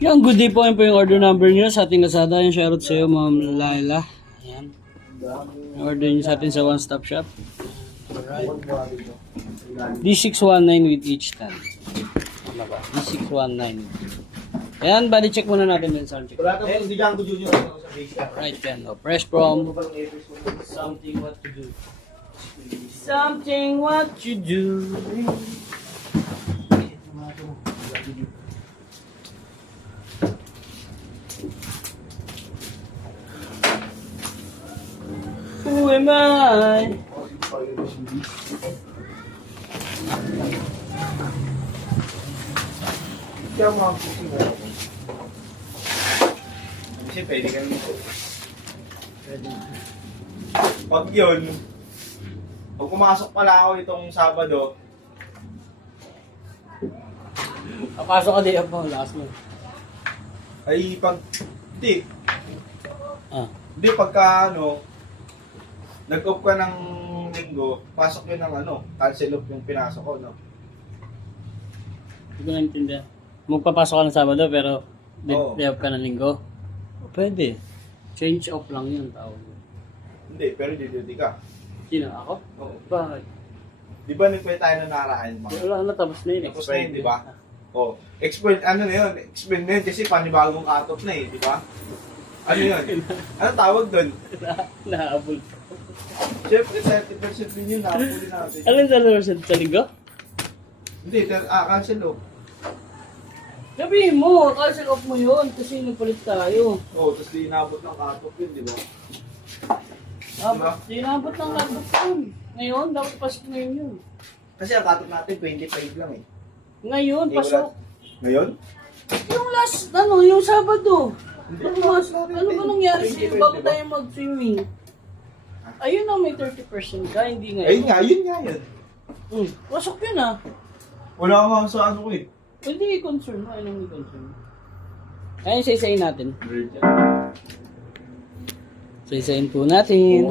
Yan, good day po. Yan po yung order number nyo sa ating Lazada. Yung shoutout sa iyo, Ma'am Laila. Ayan. Order nyo sa atin sa One Stop Shop. Alright. D619 with each stand. Ano ba? D619. Ayan, body check muna natin din sa check. Wala kang hindi Django Junior sa base. Right, yan. Oh, fresh from Something What to Do. Something What You Do. Who am I? Kaya mga kusing mo. Kasi pwede ka nito. Pag yun, pag pumasok pala ako itong Sabado, Papasok ka din po, last mo. ay pag, hindi, Ah. hindi pagka ano, nag-off ka ng linggo, pasok yun ng ano, cancel off yung pinasok ko, no? Hindi ko naintindihan. Magpapasok ka ng Sabado pero Oo. day off ka ng Linggo. O, pwede. Change off lang yun tawag. Hindi, pero duty ka. Sino? Ako? Oo. Bakit? Di ba nagpwede tayo na nakaraan? Wala na, tapos na yun. Tapos na yun, di ba? Oh, expert, ano na yun? Expert na yun kasi panibagong cut-off na eh, di ba? Ano yun? Ano tawag doon? Nahabol. Siyempre, 30% din yun, nakapuli natin. Alin sa Linggo? Hindi, cancel off. Sabihin mo, cancel off mo yun kasi nagpalit tayo. Oh, tapos di inabot ng cut-off yun, di ba? Dinabot ng laptop yun. Ngayon, dapat pasok ngayon yun. Kasi ang cut-off natin, 25 lang eh. Ngayon, Eh, pasok. Ngayon? Yung last, yung Sabado. Hindi, Ano ba nangyari sa'yo 25, bago di ba? tayo mag-swimming? Ayun na, may 30% ka, hindi ngayon. Ayun nga, yun nga yun. Pasok yun ah. Wala nga sa ano ko eh. Hindi i-concern mo, anong i-concern mo? Ayun, isa-isayin natin. Isa-isayin po natin.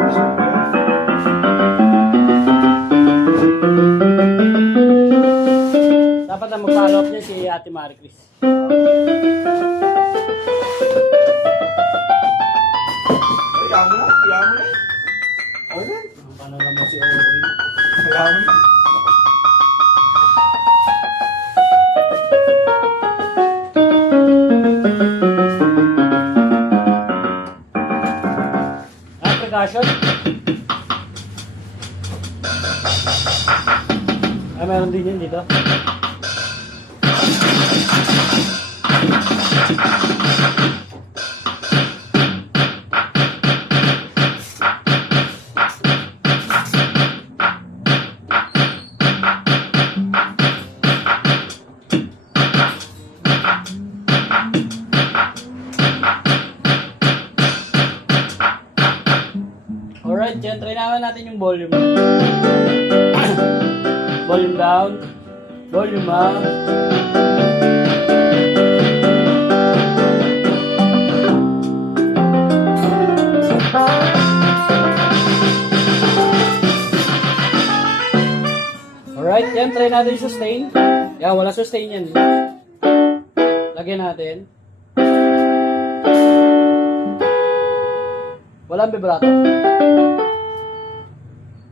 Dapat na mag-follow up niya si Ate Marie Chris. Kaya mo na, kaya mo na. Okay na. Paano naman si Owen? Kaya mo na. Precaution? Meron din yun dito. Alright, dyan, try naman natin yung volume. Volume down. Volume up. Alright, yan, try natin yung sustain. Yan, wala sustain yan. Lagyan natin. Walang vibrato.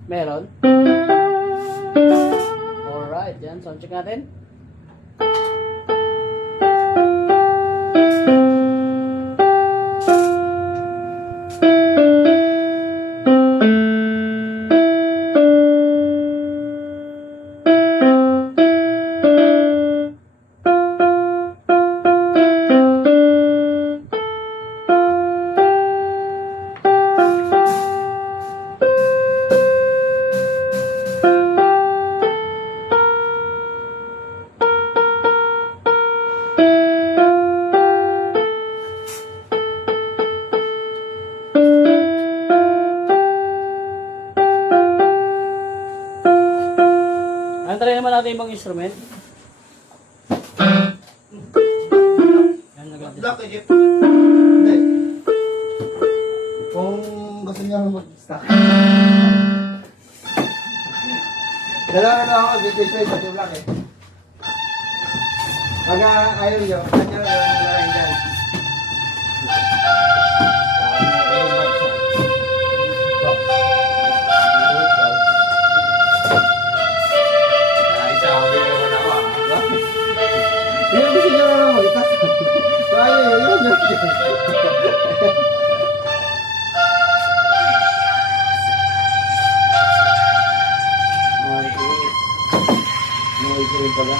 Meron. Alright, yan. Sound check natin. Try naman natin ibang instrument. Yan, Black eh. Hindi. Kung gusto niya mag-stack. Dalawa na ako, dito sa black eh. Pag ayaw niyo, kanya itas. Kaya, yun. Noise rin pala.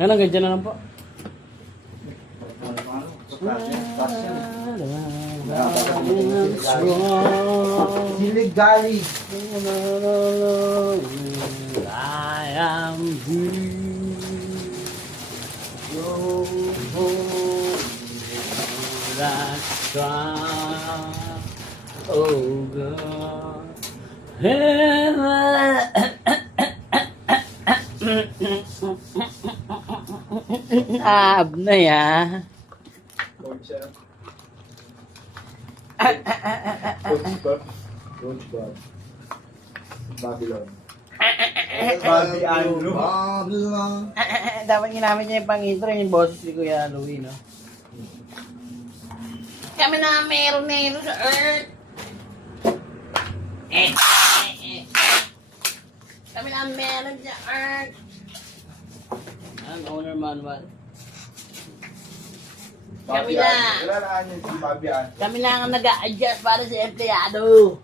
Yan, ganyan na lang po. Siligali. I am here. That's right. Oh God. Abna ya. Rosebud. Babylon. Bobby Andrew. Babylon. Dapat ginamit niya yung pang-intro yung boses ni Kuya Louie, no? Kami na meron sa Earth. Kami na meron sa Earth. Ang owner manual. Kami na. Wala na ano si Bobby Andrew. Kami lang ang nag-a-adjust para sa empleyado.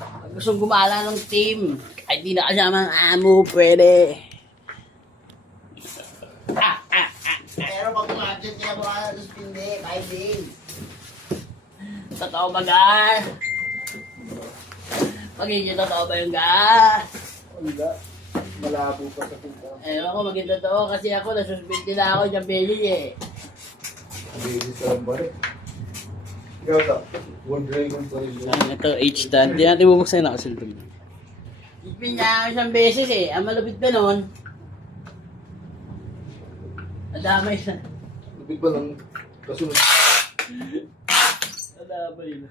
Pag gustong gumala ng team, kahit di na kasama ang amo, pwede. Pero pag umabsent niya mo kaya suspinde, 5 days. Totoo ba, Gar? Pag hindi totoo ba yung Gar? Wala. Malabo pa sa pinta. Ewan ko, maging totoo kasi ako, nasuspindi na ako dyan, Belly eh. Basis sa lang balik. Ikaw to. One dragon pa rin. Ito, H-stand. Hindi natin bubuksan na kasi ito. Suspindi na ako isang beses eh. Ang malupit pa nun. Nadamay na. Lupit ba lang kasunod? Nadamay na.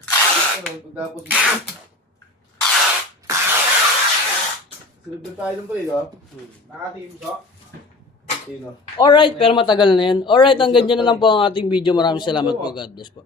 Pagtapos mo. Sunod na tayo ng pala, ha? Naka-team ko. Sino? Alright, pero matagal na yan. Alright, hanggang dyan na lang po ang ating video. Maraming salamat po. God bless po.